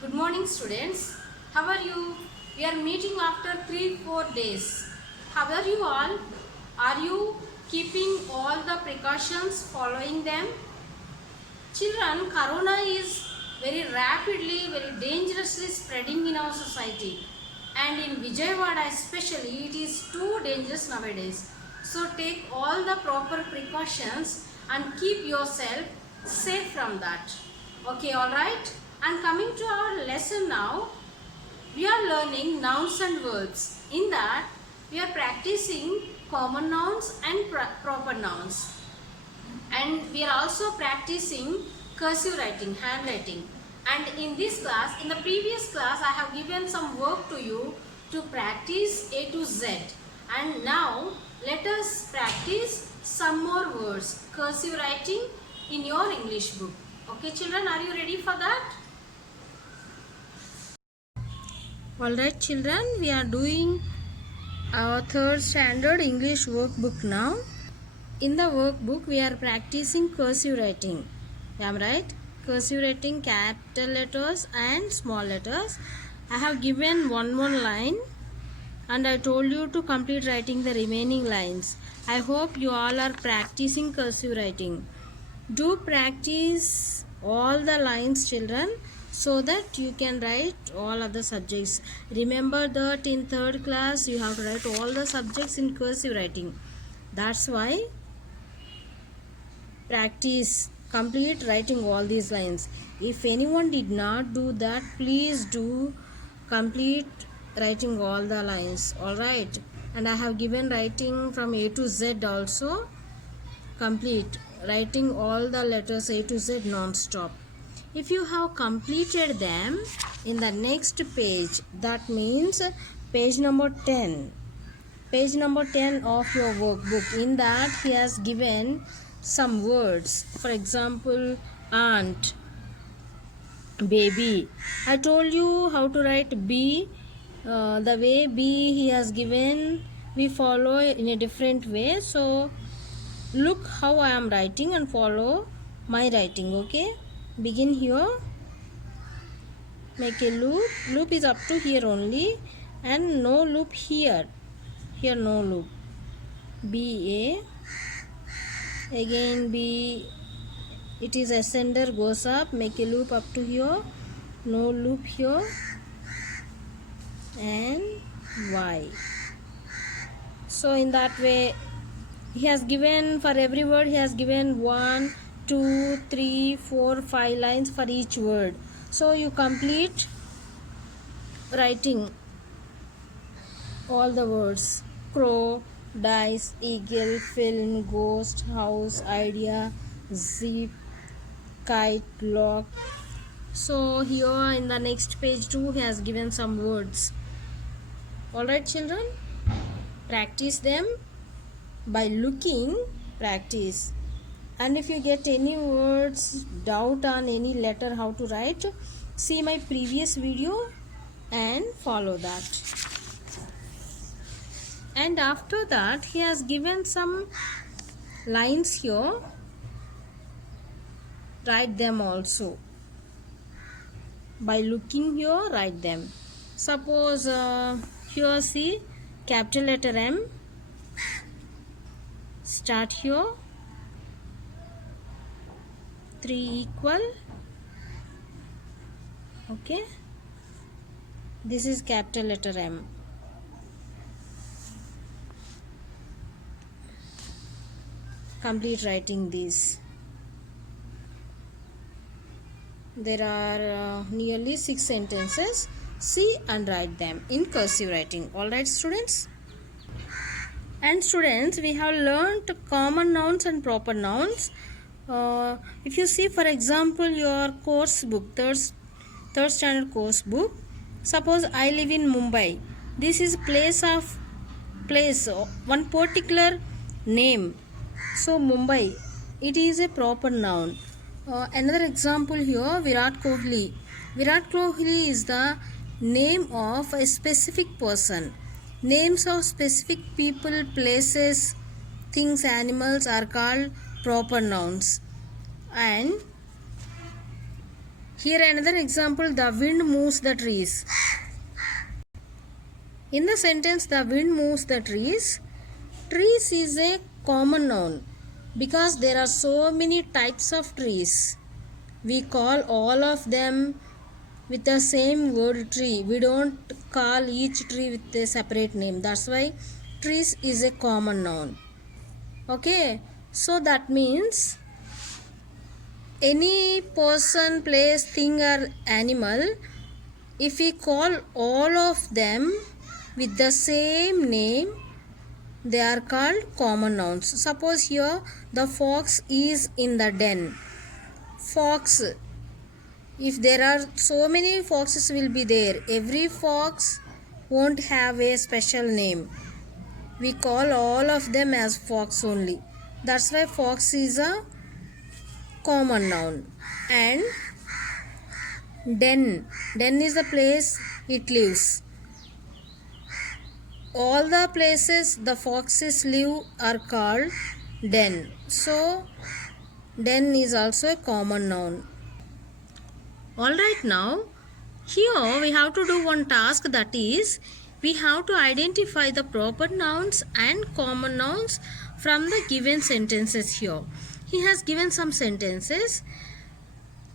Good morning, students. How are you? We are meeting after 3-4 days. How are you all? Are you keeping all the precautions, following them? Children, corona is very rapidly, very dangerously spreading in our society. And in Vijayawada especially, it is too dangerous nowadays. So take all the proper precautions and keep yourself safe from that. Okay, alright? And coming to our lesson now, we are learning nouns and verbs. In that, we are practicing common nouns and proper nouns, and we are also practicing cursive writing, handwriting. And in this class, in the previous class, I have given some work to you to practice A to Z, and now let us practice some more words, cursive writing in your English book. Okay children, are you ready for that? Alright children, we are doing our third standard English workbook now. In the workbook, we are practicing cursive writing. Am I right? Cursive writing, capital letters and small letters. I have given one more line and I told you to complete writing the remaining lines. I hope you all are practicing cursive writing. Do practice all the lines, children, so that you can write all other subjects. Remember that in third class you have to write all the subjects in cursive writing. That's why practice complete writing all these lines. If anyone did not do that, please do complete writing all the lines. All right, and I have given writing from A to Z also. Complete writing all the letters A to Z non-stop. If you have completed them, in the next page, that means page number 10, page number 10 of your workbook, in that he has given some words. For example, aunt, baby. I told you how to write B. The way B he has given, we follow in a different way. So look how I am writing and follow my writing. Okay, begin here, make a loop is up to here only, and no loop here, no loop. B A, again B, it is ascender, goes up, make a loop up to here, no loop here, and Y. So in that way he has given, for every word he has given 1 2 3 4 5 lines for each word. So you complete writing all the words: crow, dice, eagle, film, ghost, house, idea, zip, kite, lock. So here in the next page too he has given some words. Alright children, practice them by looking, practice. And if you get any words, doubt on any letter how to write, see my previous video and follow that. And after that he has given some lines here, write them also. By looking here, write them. Suppose here see capital letter M, start here, 3 equal. Okay, this is capital letter M. Complete writing these. There are nearly 6 sentences. See and write them in cursive writing. Alright students? And students, we have learnt common nouns and proper nouns. If you see, for example, your course book, third standard course book, suppose I live in Mumbai. This is place, one particular name. So Mumbai, it is a proper noun. Another example here, Virat Kohli. Virat Kohli is the name of a specific person. Names of specific people, places, things, animals are called proper nouns. And Here another example, the wind moves the trees. In the sentence, the wind moves the trees, trees is a common noun because there are so many types of trees. We call all of them with the same word tree. We don't call each tree with a separate name. That's why trees is a common noun. Okay, so that means any person, place, thing or animal, if we call all of them with the same name, they are called common nouns. Suppose here the fox is in the den. Fox. If there are so many foxes will be there. Every fox won't have a special name. We call all of them as fox only. That's why fox is a common noun. And den. Den is the place it lives. All the places the foxes live are called den. So, den is also a common noun. Alright, now here we have to do one task, that is we have to identify the proper nouns and common nouns from the given sentences here. He has given some sentences.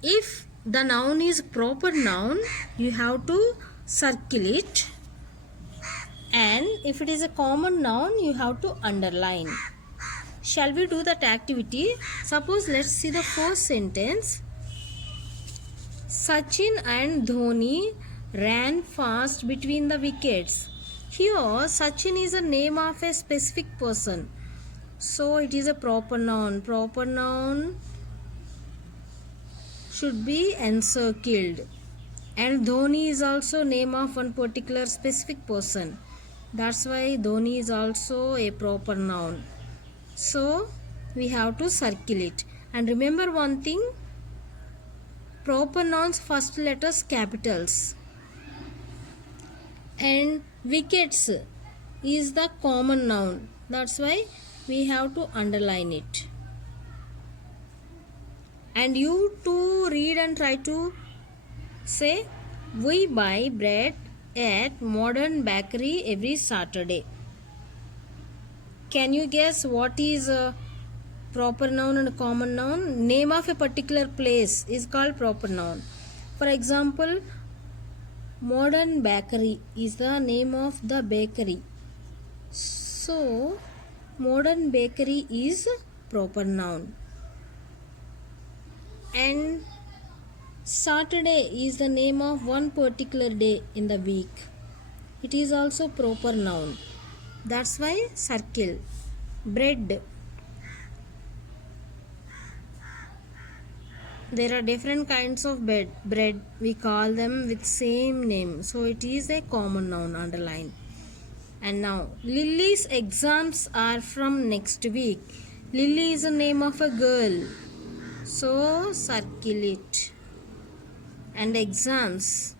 If the noun is proper noun, you have to circle it. And if it is a common noun, you have to underline. Shall we do that activity? Suppose let's see the first sentence. Sachin and Dhoni ran fast between the wickets. Here Sachin is a name of a specific person. So it is a proper noun. Proper noun should be encircled. And Dhoni is also name of one particular specific person. That's why Dhoni is also a proper noun. So we have to circle it. And remember one thing, proper nouns first letters capitals. And wickets is the common noun. That's why we have to underline it. And you too read and try to say, we buy bread at Modern Bakery every Saturday. Can you guess what is a proper noun and a common noun? Name of a particular place is called proper noun. For example, Modern Bakery is the name of the bakery. So, Modern Bakery is proper noun. And Saturday is the name of one particular day in the week. It is also proper noun. That's why circle. Bread. There are different kinds of bread. We call them with same name. So it is a common noun, underline. And now, Lily's exams are from next week. Lily is the name of a girl. So circle it. And exams,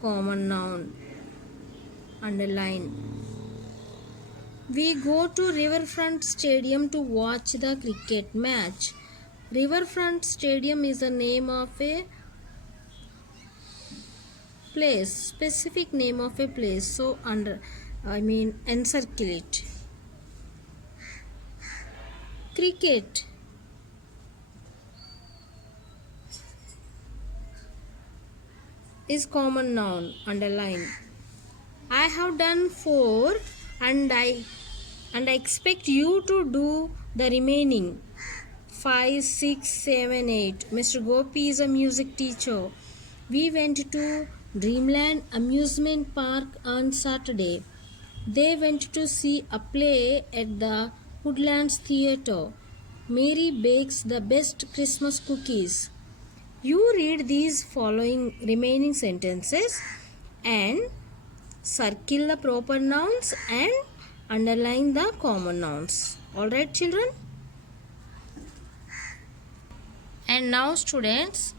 common noun, underline. We go to Riverfront Stadium to watch the cricket match. Riverfront Stadium is the name of a place, specific name of a place. So encircle it. Cricket. Is common noun, underline. I have done 4 and I expect you to do the remaining 5, 6, 7, 8. Mr. Gopi is a music teacher. We went to Dreamland Amusement Park on Saturday. They went to see a play at the Woodlands Theatre. Mary bakes the best Christmas cookies. You read these following remaining sentences and circle the proper nouns and underline the common nouns. Alright, children? And now, students,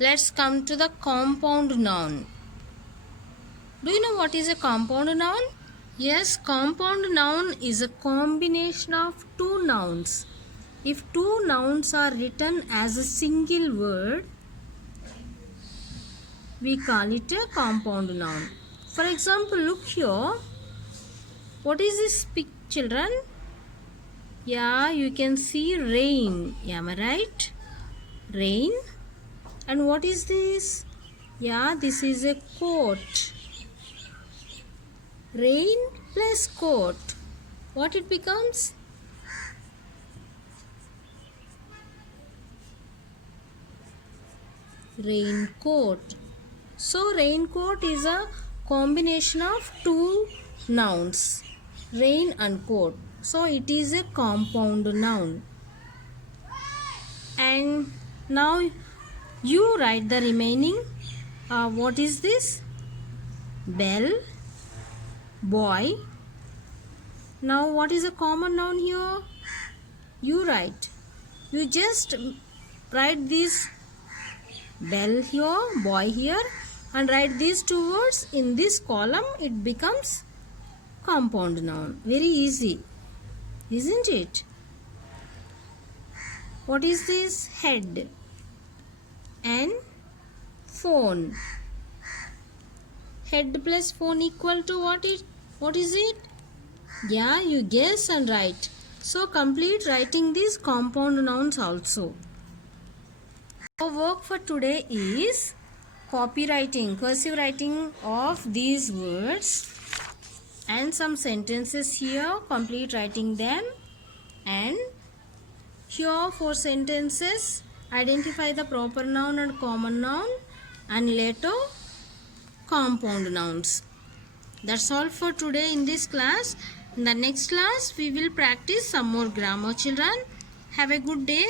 let's come to the compound noun. Do you know what is a compound noun? Yes, compound noun is a combination of two nouns. If two nouns are written as a single word, we call it a compound noun. For example, look here. What is this children? Yeah, you can see rain. Am I right? Rain. And what is this? Yeah, this is a coat. Rain plus coat. What it becomes? Raincoat. So raincoat is a combination of two nouns, rain and coat. So it is a compound noun. And now you write the remaining. What is this? Bell, boy. Now what is a common noun here? You write. You just write this bell here, boy here, and write these two words in this column. It becomes compound noun. Very easy, isn't it? What is this? Head and phone. Head plus phone equal to what is it? Yeah, you guess and write. So complete writing these compound nouns also. Our work for today is copywriting, cursive writing of these words and some sentences here, complete writing them, and here 4 sentences, identify the proper noun and common noun and later compound nouns. That's all for today in this class. In the next class we will practice some more grammar, children. Have a good day.